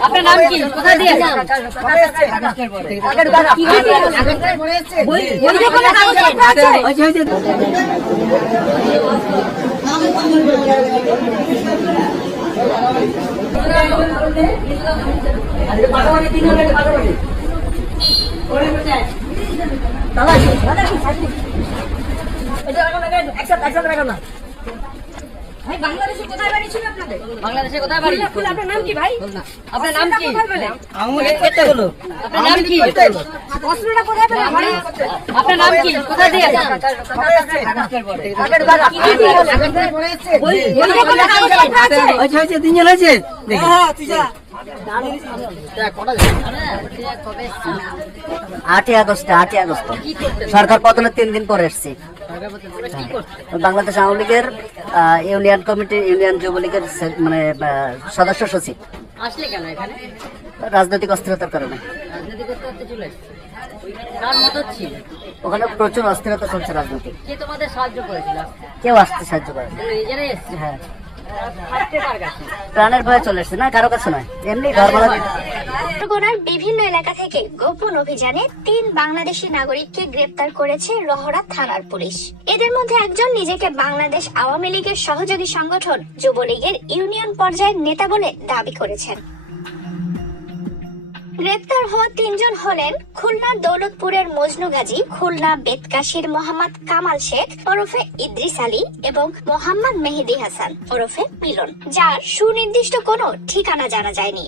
আপনার নাম কি? কোথায় দিয়েছেন কি বই বই দোকানে কাগজপত্র আছে ভাই বাংলাদেশে কোথায় বাড়ি ছিল আপনাদের? বাংলাদেশে কোথায় বাড়ি? আপনার নাম কি ভাই? আপনার নাম কি? আপনার নাম কি? অস্ত্রটা কোথায় পেলেন ভাই আপনার নাম কি? কোথায় দিয়েছেন বই বই দোকানে কাগজপত্র আছে? আটই আগস্ট আটই আগস্ট। সরকার পতনের তিন দিন পরে এসছি। বাংলাদেশ আওয়ামী লীগের ইউনিয়ন কমিটি ইউনিয়ন যুবলীগের মানে সদস্য সচিব। আসলে কেন এখানে? রাজনৈতিক অস্থিরতার কারণে। রাজনীতি ওখানে প্রচুর অস্থিরতা চলছে রাজনৈতিক। কে তোমাদের সাহায্য করেছিল? কেউ আসতে সাহায্য করে হ্যাঁ প্রাণের ভয়ে চলে এসছে। না কারও কাছে নয়। এমনি ঘর বরগুনার বিভিন্ন এলাকা থেকে গোপন অভিযানে তিন বাংলাদেশি নাগরিককে গ্রেপ্তার করেছে রহরা থানার পুলিশ। এদের মধ্যে একজন নিজেকে বাংলাদেশ আওয়ামী লীগের সহযোগী সংগঠন যুবলীগের ইউনিয়ন পর্যায়ের নেতা বলে দাবি করেছেন। গ্রেপ্তার হওয়া তিনজন হলেন খুলনার দৌলতপুরের মজনু গাজী, খুলনা বেতকাশির মোহাম্মদ কামাল শেখ, ওরফে ইদ্রিস আলী এবং মোহাম্মদ মেহেদি হাসান, ওরফে মিলন, যার সুনির্দিষ্ট কোনো ঠিকানা জানা যায়নি।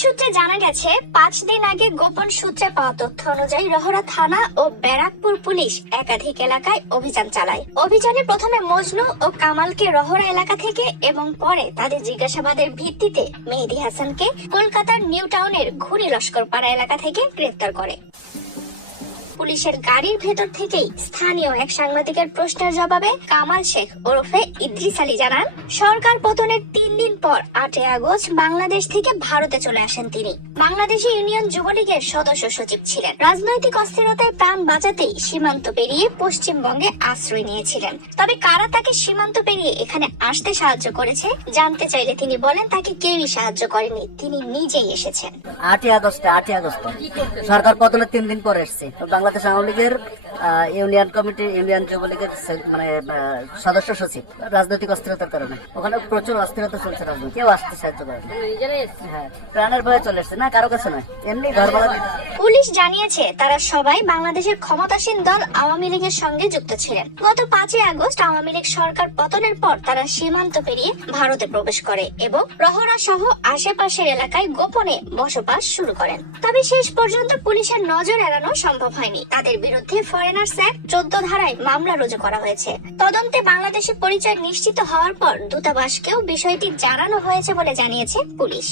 সূত্রে জানা গেছে, পাঁচ দিন আগে গোপন সূত্রে পাওয়া তথ্য অনুযায়ী রহরা থানা ও ব্যারাকপুর পুলিশ একাধিক এলাকায় অভিযান চালায়। অভিযানে প্রথমে মজনু ও কামালকে রহরা এলাকা থেকে এবং পরে তাদের জিজ্ঞাসাবাদের ভিত্তিতে মেহেদি হাসানকে কলকাতার নিউ টাউনের ঘুরি লস্কর পাড়া এলাকা থেকে গ্রেফতার করে। পুলিশের গাড়ির ভেতর থেকেই স্থানীয় এক সাংবাদিকের প্রশ্নের জবাবে কামাল শেখ ওরফে ইদ্রিস আলী জানান, সরকার পতনের তিন দিন পর আটই আগস্ট বাংলাদেশ থেকে ভারতে চলে আসেন তিনি। বাংলাদেশি ইউনিয়ন যুবলীগের সদস্য সচিব ছিলেন। রাজনৈতিক অস্থিরতায় প্রাণ বাঁচাতেই সীমান্ত পেরিয়ে পশ্চিমবঙ্গে আশ্রয় নিয়েছিলেন। তবে কারা তাকে সীমান্ত পেরিয়ে এখানে আসতে সাহায্য করেছে, জানতে চাইলে তিনি বলেন, তাকে কেউই সাহায্য করেনি, তিনি নিজেই এসেছেন। আটই আগস্ট আটই আগস্ট। সরকার পতনের তিন দিন পরে এসছি। বাংলাদেশ আওয়ামী লীগের আহ, ইউনিয়ন কমিটি ইউনিয়ন যুবলীগের মানে সদস্য সচিব, রাজনৈতিক অস্থিরতার কারণে। ওখানে প্রচুর অস্থিরতা চলছে রাজনীতি কেউ আসতে সাহায্য করে হ্যাঁ প্রাণের ভয়ে চলে এসছে না, কারও কাছে নয়, এমনি ঘর পুলিশ জানিয়েছে তারা সবাই বাংলাদেশের ক্ষমতাসীন দল আওয়ামী লীগের সঙ্গে যুক্ত ছিলেন। গত পাঁচই আগস্ট আওয়ামী লীগ সরকার পতনের পর তারা সীমান্ত পেরিয়ে ভারতে প্রবেশ করে এবং রহরা সহ আশেপাশের এলাকায় গোপনে বসবাস শুরু করেন। তবে শেষ পর্যন্ত পুলিশের নজর এড়ানো সম্ভব হয়নি। তাদের বিরুদ্ধে ফরেনার্স অ্যাক্ট চোদ্দ ধারায় মামলা রুজু করা হয়েছে। তদন্তে বাংলাদেশের পরিচয় নিশ্চিত হওয়ার পর দূতাবাসকেও বিষয়টি জানানো হয়েছে বলে জানিয়েছে পুলিশ।